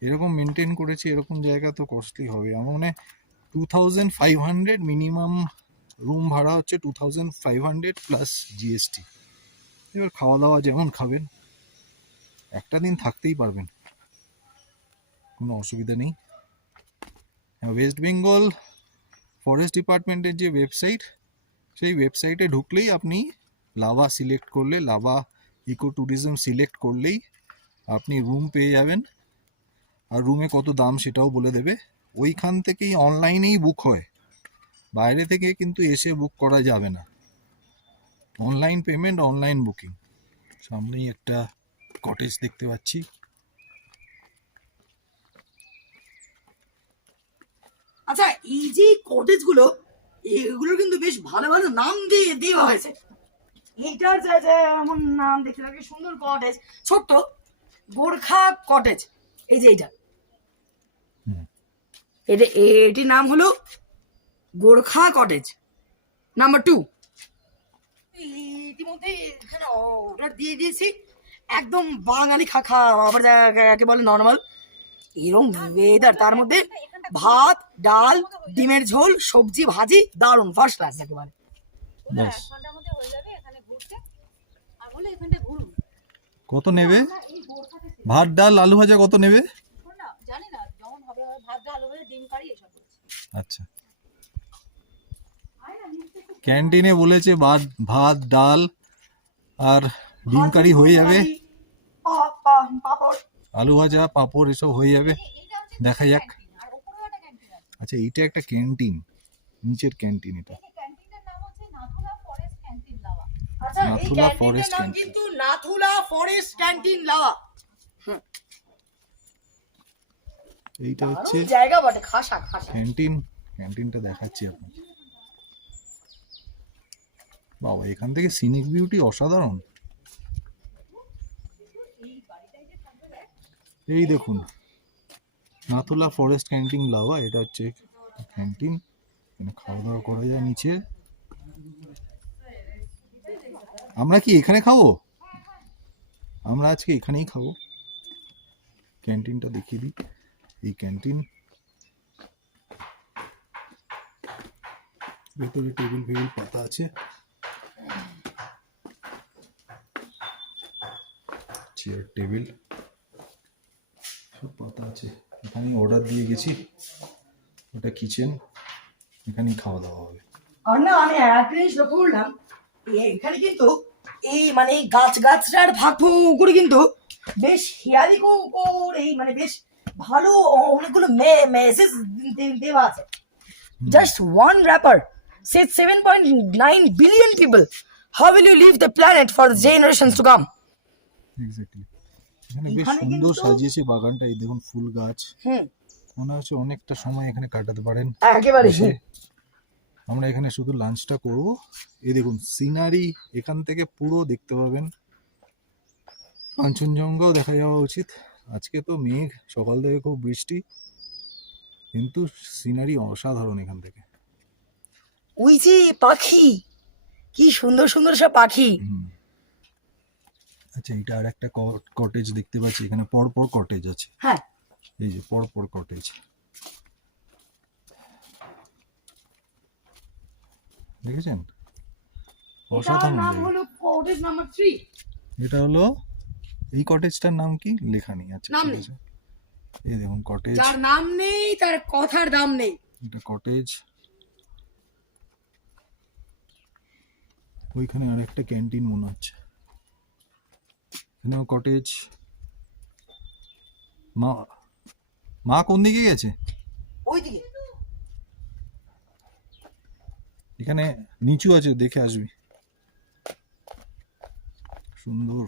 এরকম মেনটেন করেছে, এরকম জায়গা তো কস্টলি হবে। আমার মনে 2,500 মিনিমাম রুম ভাড়া হচ্ছে, 2,500 প্লাস GST। এবার খাওয়া দাওয়া যেমন খাবেন, একটা দিন থাকতেই পারবেন, কোনো অসুবিধা নেই। ওয়েস্ট বেঙ্গল ফরেস্ট ডিপার্টমেন্টের যে ওয়েবসাইট, সেই ওয়েবসাইটে ঢুকলেই আপনি লাভা সিলেক্ট করলে, লাভা ইকো ট্যুরিজম সিলেক্ট করলেই আপনি রুম পেয়ে যাবেন। আর রুমে কত দাম সেটাও বলে দেবে। ওইখান থেকেই অনলাইনেই বুক হয়, বাইরে থেকে কিন্তু এসে বুক করা যাবে না। Online payment, online booking. সামনেই একটা কটেজ দেখতে পাচ্ছি। আচ্ছা এই যে কটেজগুলো এগুলো কিন্তু বেশ ভালো ভালো নাম দিয়ে দেওয়া হয়েছে। এইটার যেমন নাম দেখতে লাগে সুন্দর কটেজ, ছোট্ট গোর্খা কটেজ। এই যে এটির নাম হলো গোর্খা কটেজ নাম্বার 2। ইতিমধ্যে এখানে অর্ডার দিয়ে দিয়েছি, একদম বাঙালি খাখা, আবার যাকে বলে নর্মাল এরকম ওয়েদার, তার মধ্যে ভাত ডাল ডিমের ঝোল সবজি ভাজি, দারুণ ফার্স্ট ক্লাস একেবারে। ব্যাস, 1 ঘন্টার মধ্যে হয়ে যাবে এখানে ঘুরতে। আর বলে এখানটা ঘুরুন। কত নেবে? ভাত ডাল আলু ভাজা কত নেবে? না জানি না, যেমন হবে ভাত ডাল হবে, ডিম কারি এসব বলছে। আচ্ছা, ক্যান্টিনে বলেছে ভাত ডাল আর ডিম কারি হয়ে যাবে, পাপড় আলু ভাজা পাঁপড় এসব হয়ে যাবে। এইটা হচ্ছে দেখা যাক। ক্যান্টিন, আর উপরেও একটা ক্যান্টিন আছে। আচ্ছা, এইটা একটা ক্যান্টিন, নিচের ক্যান্টিন এটা। এই ক্যান্টিনটার নাম হচ্ছে নাথুলা ফরেস্ট ক্যান্টিন লাভা। আচ্ছা এই নাথুলা ক্যান্টিনের ফরেস্ট নাম ক্যান্টিন। কিন্তু নাথুলা ফরেস্ট ক্যান্টিন লাভা। এইটা হচ্ছে দারুণ জায়গা বটে, খাসা খাসা। ক্যান্টিন। ক্যান্টিনটা দেখাচ্ছি আপনাকে। বাবা, এখান থেকে সিনিক বিউটি অসাধারণ। এই দেখুন নাথুলা ফরেস্ট ক্যান্টিন লাভা, এটা হচ্ছে ক্যান্টিন, এখানে খাওয়া দাওয়া করা যায় নিচে। আমরা কি এখানে খাবো? আমরা আজকে এখানেই খাবো। ক্যান্টিনটা দেখিয়ে দিই, এই ক্যান্টিন, ভেতরে টেবিল ফেবিল পাতা আছে, চেয়ার টেবিল সব পাতা আছে। এখানেই অর্ডার দিয়ে গেছি, ওটা কিচেন, এখানেই খাওয়া দাওয়া হবে। আর না আমি একটা জিনিস লক্ষ্য করলাম, এখানে কিন্তু এই মানে এই গাছটার ভাগ করে কিন্তু বেশ হেয়ালি করে মানে বেশ ভালো অনেকগুলো মেসেজ দেওয়া আছে। Just one rapper said 7.9 billion people, how will you leave the planet for the generations to come? Exactly, এখানে বেশ এখানে সুন্দর কিন্তু- সাজিয়েছে বাগানটা। এই দেখুন ফুল গাছ, হুম, মনে হচ্ছে অনেকটা সময় এখানে কাটাতে পারেন। একেবারে এসে আমরা এখানে শুধু লাঞ্চটা করব। এই দেখুন সিনারি, এখান থেকে পুরো দেখতে পাবেন। কাঞ্চনজঙ্ঘাও দেখা যাওয়া উচিত। আজকে তো মেঘ, সকাল থেকে খুব বৃষ্টি, কিন্তু সিনারি অসাধারণ এখান থেকে। ওই যে পাখি, কি সুন্দর সুন্দর সব পাখি। আচ্ছা, এটা আর একটা কটেজ দেখতে পাচ্ছি, এখানে পরপর কটেজ আছে। হ্যাঁ, এই যে পরপর কটেজ, দেখেছেন? এটার অসাধারণ নাম জায়গা। হলো কটেজ নাম্বার 3। এটা হলো, এই কটেজটার নাম কি লেখা নেই। আচ্ছা নাম ঠিক নেই। আছে, এই দেখুন কটেজ, যার নাম নেই তার কথার দাম নেই। এটা কটেজ। ওইখানে আরেকটা ক্যান্টিন মনে হচ্ছে, এখানেও কটেজ। মা মা কোন দিকে গেছে? ওইদিকে এখানে নিচু আছে, দেখে আসবি। সুন্দর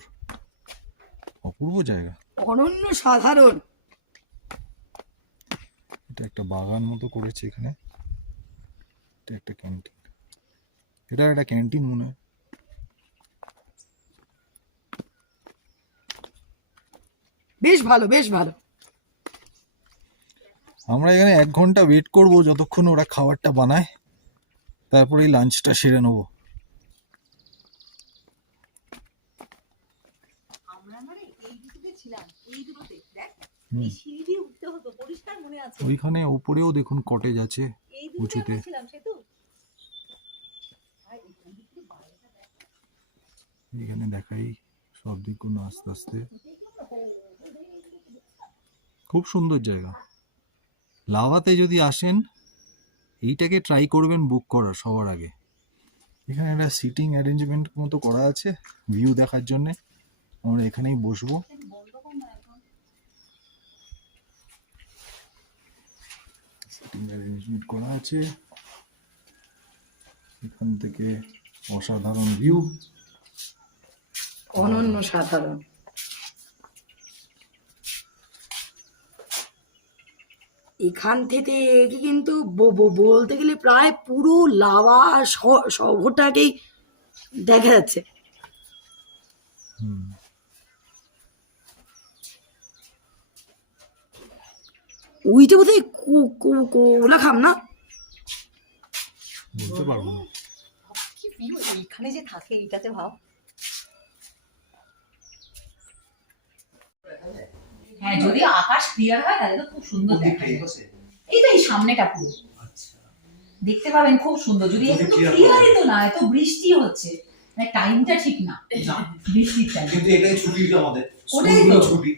অপূর্ব জায়গা। অনন্য সাধারণ। এটা একটা বাগান মতো করেছে এখানে। এটা একটা ক্যান্টিন, এটা একটা ক্যান্টিন মনে হয়। বেশ ভালো, বেশ ভালো। আমরা এখানে 1 ঘন্টা ওয়েট করব, যতক্ষণ ওরা খাবারটা বানায়, তারপরে লাঞ্চটা সেরে নেবো। আমরা মানে এই দুটোতে ছিলাম, এই দুটোতে দেখ এই সিঁড়ি দিয়ে উঠতে হতো, পরিষ্কার মনে আছে। ওইখানে উপরেও দেখুন কটেজ আছে এই দুটোতে উঁচুতে। আমরা ছিলাম সেতু। এখানে দেখাই সব দিকগুলো আস্তে আস্তে। খুব সুন্দর জায়গা। লাভাতে যদি আসেন, এইটাকে ট্রাই করবেন বুক করার সবার আগে। এখানে একটা সিটিং অ্যারেঞ্জমেন্ট মতো করা আছে ভিউ দেখার জন্য। আমরা এখানেই বসবো। সিটিং অ্যারেঞ্জমেন্ট করা আছে, এখান থেকে অসাধারণ ভিউ। অনন্য সাধারণ। এখান থেকে কি কিন্তু বলতে গেলে প্রায় পুরো লাভা শহরটাকেই দেখা যাচ্ছে। ওইটা বোধহয় কোলাখাম না? বলতে পারবো না। কি ভিউ এইখানে যে থাকে, এটাতে ভাব। হ্যাঁ, যদি আকাশ ক্লিয়ার হয় তাহলে তো খুব সুন্দর দেখায়। এই তো এই সামনেটা পুরো দেখতে পাবেন, খুব সুন্দর। যদি একটু ক্লিয়ারই তো না, এত বৃষ্টি হচ্ছে, মানে টাইমটা ঠিক না বৃষ্টির টাইম। কিন্তু এটাই ছুটি আমাদের, ওটাই তো। স্কুলগুলো ছুটি।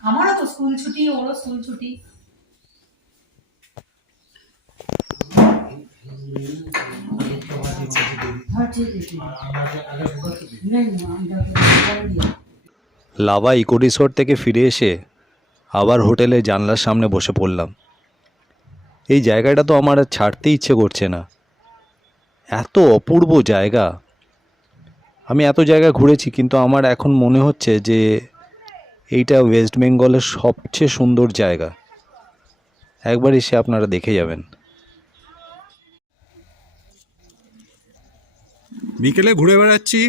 আমারও তো স্কুল ছুটি, ওরও স্কুল ছুটি। লাভা ইকো রিসোর্ট থেকে ফিরে এসে আবার হোটেলে জানলার সামনে বসে পড়লাম। এই জায়গাটা তো আমার আর ছাড়তে ইচ্ছে করছে না, এত অপূর্ব জায়গা। আমি এত জায়গা ঘুরেছি, কিন্তু আমার এখন মনে হচ্ছে যে এইটা ওয়েস্ট বেঙ্গলের সবচেয়ে সুন্দর জায়গা। একবার এসে আপনারা দেখে যাবেন। বিকেলে ঘুরে বেড়াচ্ছি,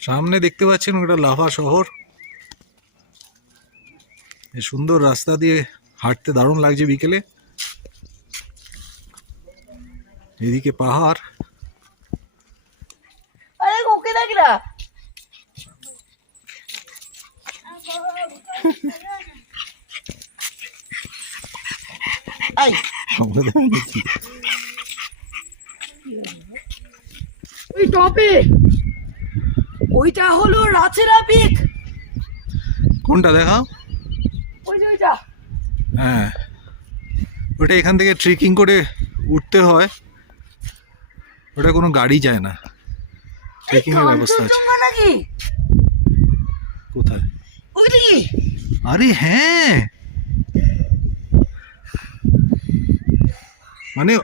সামনে দেখতে পাচ্ছেন ওটা লাভা শহর। এই সুন্দর রাস্তা দিয়ে হাঁটতে দারুণ লাগছে বিকেলে। এদিকে পাহাড়, পাগলা। এই ওই টপে ওইটা হলো রাচেরা পিক। কোনটা দেখাও? ওই যে ওইটা। হ্যাঁ, ওটা এখান থেকে ট্রেকিং করে উঠতে হয়, ওটা কোনো গাড়ি যায় না, ট্রেকিং এর ব্যবস্থা আছে। কাঞ্চনজঙ্ঘা নাকি? কোথায়? ওইটা কি? আরে হ্যাঁ, মানে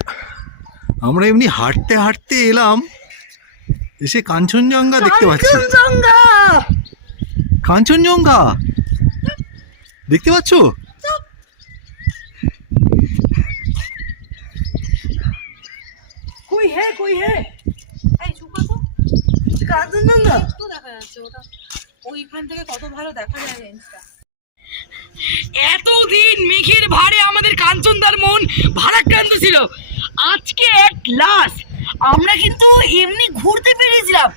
আমরা এমনি হাঁটতে হাঁটতে এলাম, এসে কাঞ্চনজঙ্ঘা দেখতে পাচ্ছি। কাঞ্চনজঙ্ঘা। কাঞ্চনজঙ্ঘা দেখতে পাচ্ছ? কই হে কই হে? এই চুপা তো, কাঞ্চনজঙ্ঘা তো দেখা যাচ্ছে ওটা, ওইখান থেকে কত ভালো দেখা যায় রেঞ্জটা। এতদিন মেঘের ভারে আমাদের কাঞ্চনদার মন ভারাক্রান্ত ছিল, আজকে এট লাস্ট আমরা কিন্তু এমনি ঘুরতে পেরেছিলাম।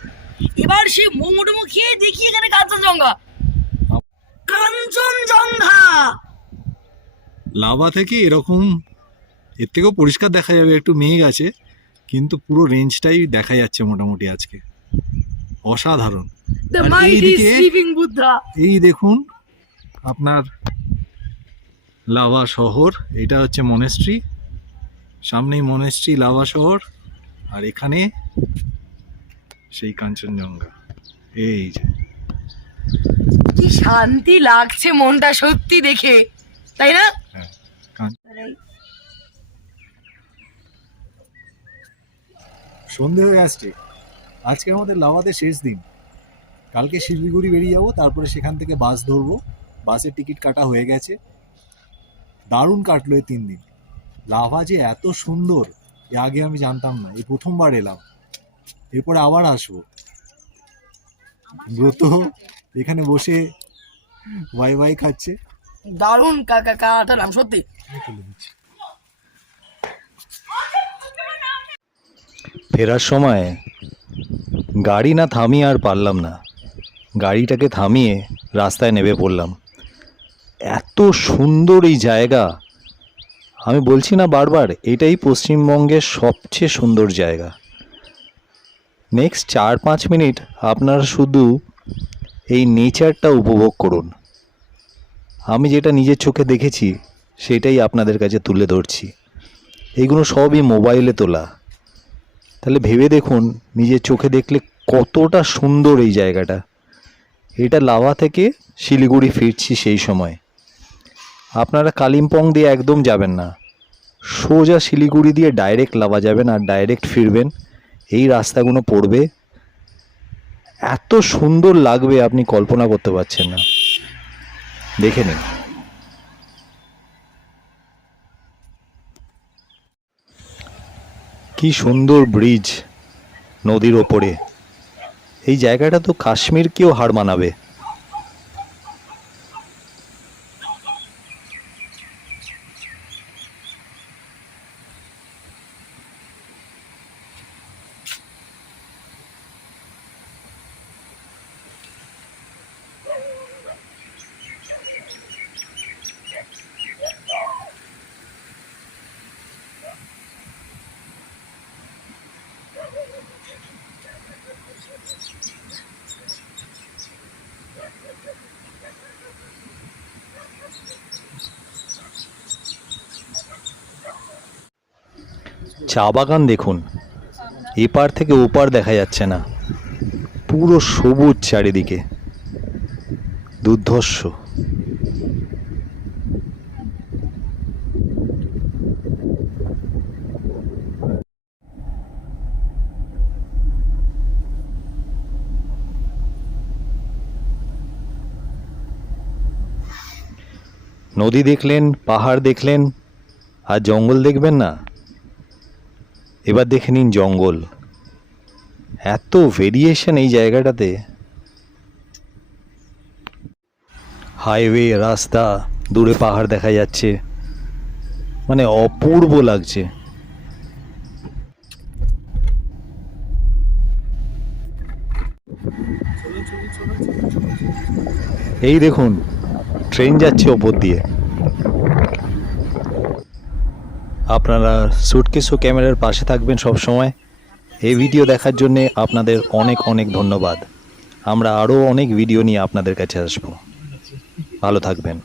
এবার সে মোমো টোমো খেয়ে দেখি এখানে কাঞ্চনজঙ্ঘা। কাঞ্চনজঙ্ঘা লাভা থেকে এরকম, এর থেকেও পরিষ্কার দেখা যাবে, একটু মেঘ আছে কিন্তু পুরো রেঞ্জটাই দেখা যাচ্ছে মোটামুটি আজকে। অসাধারণ। দ্য আর মাইটি এইদিকে- স্লিপিং বুদ্ধা। এই দেখুন আপনার লাভা শহর, এটা হচ্ছে মনেস্ট্রি, সামনেই মনেস্ট্রি, লাভা শহর, আর এখানে সেই কাঞ্চনজঙ্ঘা। এই যে কি শান্তি লাগছে মনটা সত্যি দেখে, তাই না? হ্যাঁ, কাঞ্চ- সন্ধে হয়ে আসছে, আজকে আমাদের লাভাতে শেষ দিন। কালকে শিলিগুড়ি বেরিয়ে যাবো, তারপরে সেখান থেকে বাস ধরবো। বাসের টিকিট কাটা হয়ে গেছে। দারুণ কাটলো এই 3 দিন। লাভা যে এত সুন্দর এর আগে আমি জানতাম না, এই প্রথমবার এলাম, এরপরে আবার আসবো। ব্রত এখানে বসে ওয়াই ওয়াই খাচ্ছে। দারুণ কাটালাম সত্যি। ফেরার সময় গাড়ি না থামিয়ে আর পারলাম না, গাড়িটাকে থামিয়ে রাস্তায় নেমে পড়লাম। এত সুন্দর এই জায়গা, আমি বলছি না বারবার, এটাই পশ্চিমবঙ্গের সবচেয়ে সুন্দর জায়গা। নেক্সট 4-5 মিনিট আপনারা শুধু এই নেচারটা উপভোগ করুন। আমি যেটা নিজের চোখে দেখেছি সেটাই আপনাদের কাছে তুলে ধরছি। এগুলো সবই মোবাইলে তোলা, তাহলে ভেবে দেখুন নিজের চোখে দেখলে কতটা সুন্দর এই জায়গাটা। এটা লাভা থেকে শিলিগুড়ি ফিরছি সেই সময়। আপনারা কালিম্পং দিয়ে একদম যাবেন না, সোজা শিলিগুড়ি দিয়ে ডাইরেক্ট লাভা যাবেন আর ডাইরেক্ট ফিরবেন। এই রাস্তাগুলো পড়বে, এত সুন্দর লাগবে আপনি কল্পনা করতে পারছেন না, দেখে নিন। কি সুন্দর ব্রিজ নদীর ওপরে, এই জায়গাটা তো কাশ্মীরকেও হার মানাবে। চা বাগান দেখুন, এপার থেকে ওপার দেখা যাচ্ছে না, পুরো সবুজ চারিদিকে, দুর্ধর্ষ। নদী দেখলেন, পাহাড় দেখলেন, আর জঙ্গল দেখবেন না? এবার দেখে নিন জঙ্গল। এত ভেরিয়েশন এই জায়গাটাতে, হাইওয়ে, রাস্তা, দূরে পাহাড় দেখা যাচ্ছে, মানে অপূর্ব লাগছে। এই দেখুন ট্রেন যাচ্ছে ওপর দিয়ে। আপনারা সুটকেস ও ক্যামেরার পাশে থাকবেন সব সময়। এই ভিডিও দেখার জন্যে আপনাদের অনেক অনেক ধন্যবাদ। আমরা আরও অনেক ভিডিও নিয়ে আপনাদের কাছে আসবো। ভালো থাকবেন।